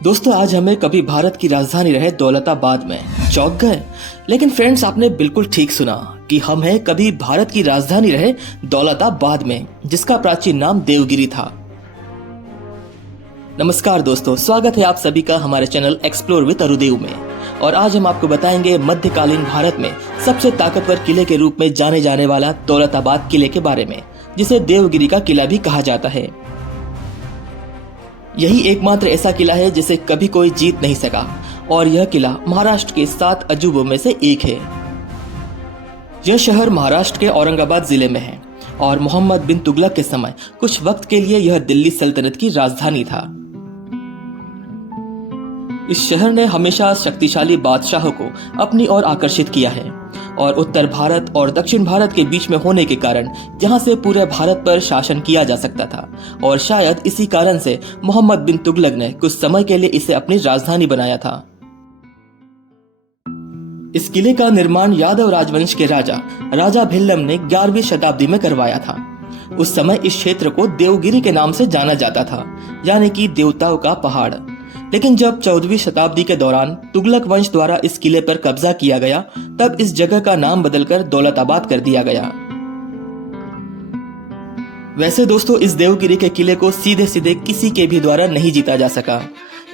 दोस्तों आज हमें कभी भारत की राजधानी रहे दौलताबाद में चौंक गए। लेकिन फ्रेंड्स आपने बिल्कुल ठीक सुना कि हम हैं कभी भारत की राजधानी रहे दौलताबाद में, जिसका प्राचीन नाम देवगिरी था। नमस्कार दोस्तों, स्वागत है आप सभी का हमारे चैनल एक्सप्लोर विद अरुदेव में। और आज हम आपको बताएंगे मध्यकालीन भारत में सबसे ताकतवर किले के रूप में जाने जाने वाला दौलताबाद किले के बारे में, जिसे देवगिरी का किला भी कहा जाता है। यही एकमात्र ऐसा किला है जिसे कभी कोई जीत नहीं सका और यह किला महाराष्ट्र के 7 अजूबों में से एक है। यह शहर महाराष्ट्र के औरंगाबाद जिले में है और मोहम्मद बिन तुगलक के समय कुछ वक्त के लिए यह दिल्ली सल्तनत की राजधानी था। इस शहर ने हमेशा शक्तिशाली बादशाहों को अपनी ओर आकर्षित किया है और उत्तर भारत और दक्षिण भारत के बीच में होने के कारण यहाँ से पूरे भारत पर शासन किया जा सकता था और शायद इसी कारण से मोहम्मद बिन तुगलक ने कुछ समय के लिए इसे अपनी राजधानी बनाया था। इस किले का निर्माण यादव राजवंश के राजा भिल्लम ने 11वीं शताब्दी में करवाया था। उस समय इस क्षेत्र को देवगिरी के नाम से जाना जाता था, यानी कि देवताओं का पहाड़। लेकिन जब 14वीं शताब्दी के दौरान तुगलक वंश द्वारा इस किले पर कब्जा किया गया, तब इस जगह का नाम बदलकर दौलताबाद कर दिया गया। वैसे दोस्तों, इस देवगिरी के किले को सीधे सीधे किसी के भी द्वारा नहीं जीता जा सका।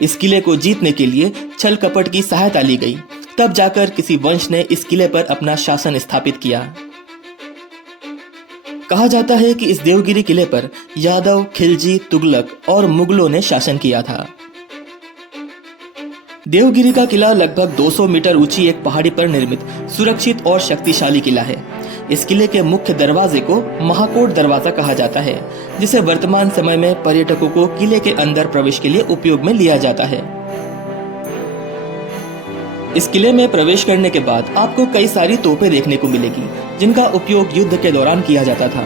इस किले को जीतने के लिए छल कपट की सहायता ली गई, तब जाकर किसी वंश ने इस किले पर अपना शासन स्थापित किया। कहा जाता है कि इस देवगिरी किले पर यादव, खिलजी, तुगलक और मुगलों ने शासन किया था। देवगिरी का किला लगभग 200 मीटर ऊंची एक पहाड़ी पर निर्मित सुरक्षित और शक्तिशाली किला है। इस किले के मुख्य दरवाजे को महाकोट दरवाजा कहा जाता है, जिसे वर्तमान समय में पर्यटकों को किले के अंदर प्रवेश के लिए उपयोग में लिया जाता है। इस किले में प्रवेश करने के बाद आपको कई सारी तोपें देखने को मिलेगी, जिनका उपयोग युद्ध के दौरान किया जाता था।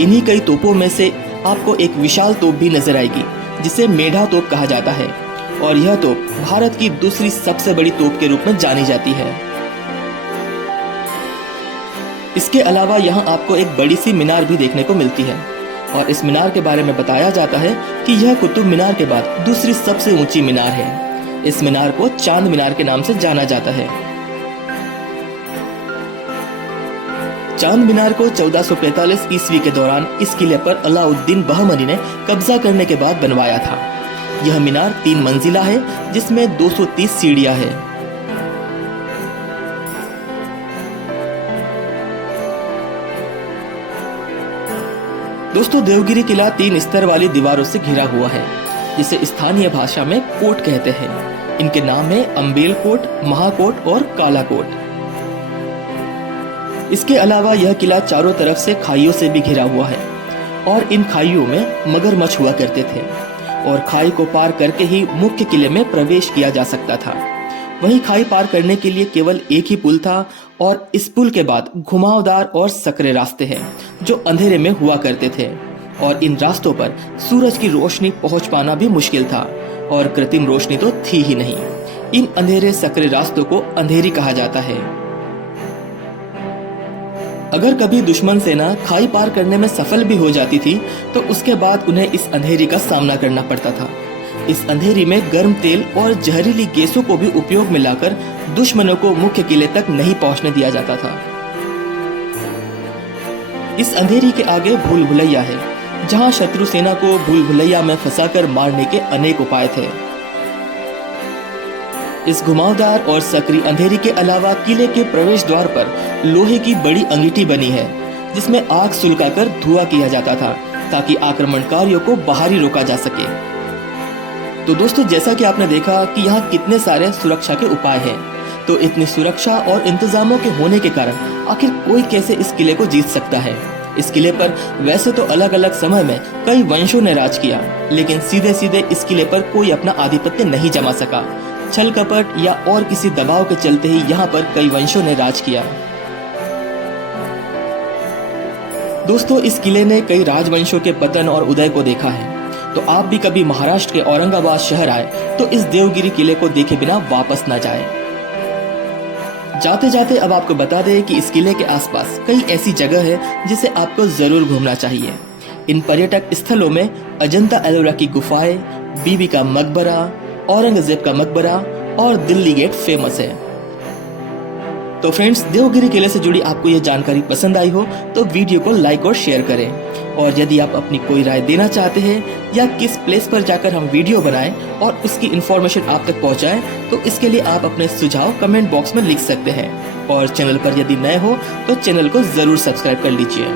इन्हीं कई तोपों में से आपको एक विशाल तोप भी नजर आएगी, जिसे मेढ़ा तोप कहा जाता है और यह तोप भारत की दूसरी सबसे बड़ी तोप के रूप में जानी जाती है। इसके अलावा यहाँ आपको एक बड़ी सी मीनार भी देखने को मिलती है और इस मीनार के बारे में बताया जाता है कि यह कुतुब मीनार के बाद दूसरी सबसे ऊंची मीनार है। इस मीनार को चांद मीनार के नाम से जाना जाता है। चांद मीनार को 1445 ईस्वी के दौरान इस किले पर अलाउद्दीन बहमनी ने कब्जा करने के बाद बनवाया था। यह मीनार 3 मंजिला है, जिसमें 230 सीढ़ियां हैं। दोस्तों, देवगिरी किला 3 स्तर वाली दीवारों से घिरा हुआ है, जिसे स्थानीय भाषा में कोट कहते हैं। इनके नाम है अम्बेल कोट, महाकोट और काला कोट। इसके अलावा यह किला चारों तरफ से खाइयों से भी घिरा हुआ है और इन खाइयों में मगरमच्छ हुआ करते थे और खाई को पार करके ही मुख्य किले में प्रवेश किया जा सकता था। वहीं खाई पार करने के लिए केवल एक ही पुल था और इस पुल के बाद घुमावदार और सकरे रास्ते हैं, जो अंधेरे में हुआ करते थे और इन रास्तों पर सूरज की रोशनी पहुंच पाना भी मुश्किल था और कृत्रिम रोशनी तो थी ही नहीं। इन अंधेरे सकरे रास्तों को अंधेरी कहा जाता है। अगर कभी दुश्मन सेना खाई पार करने में सफल भी हो जाती थी, तो उसके बाद उन्हें इस अंधेरी का सामना करना पड़ता था। इस अंधेरी में गर्म तेल और जहरीली गैसों को भी उपयोग में लाकर दुश्मनों को मुख्य किले तक नहीं पहुंचने दिया जाता था। इस अंधेरी के आगे भूल भुलैया है, जहां शत्रु सेना को भूल भुलैया में फंसाकर मारने के अनेक उपाय थे। इस घुमावदार और सक्रिय अंधेरी के अलावा किले के प्रवेश द्वार पर लोहे की बड़ी अंगीठी बनी है, जिसमें आग सुलगाकर धुआं किया जाता था ताकि आक्रमणकारियों को बाहर ही रोका जा सके। तो दोस्तों, जैसा कि आपने देखा कि यहाँ कितने सारे सुरक्षा के उपाय हैं, तो इतनी सुरक्षा और इंतजामों के होने के कारण आखिर कोई कैसे इस किले को जीत सकता है। इस किले पर वैसे तो अलग अलग समय में कई वंशों ने राज किया, लेकिन सीधे सीधे इस किले पर कोई अपना आधिपत्य नहीं जमा सका। छल कपट या और किसी दबाव के चलते ही यहाँ पर कई वंशों ने राज किया। दोस्तों, इस किले ने कई राजवंशों के पतन और उदय को देखा है। तो आप भी कभी महाराष्ट्र के औरंगाबाद शहर आए तो इस देवगिरी किले को देखे बिना वापस न जाए। जाते जाते अब आपको बता दें कि इस किले के आसपास कई ऐसी जगह है जिसे आपको जरूर घूमना चाहिए। इन पर्यटक स्थलों में अजंता एलोरा की गुफाएं, बीबी का मकबरा, औरंगजेब का मकबरा और दिल्ली गेट फेमस है। तो फ्रेंड्स, देवगिरी किले से जुड़ी आपको ये जानकारी पसंद आई हो तो वीडियो को लाइक और शेयर करें। और यदि आप अपनी कोई राय देना चाहते हैं या किस प्लेस पर जाकर हम वीडियो बनाएं और उसकी इन्फॉर्मेशन आप तक पहुंचाएं, तो इसके लिए आप अपने सुझाव कमेंट बॉक्स में लिख सकते हैं। और चैनल पर यदि नए हो तो चैनल को जरूर सब्सक्राइब कर लीजिए।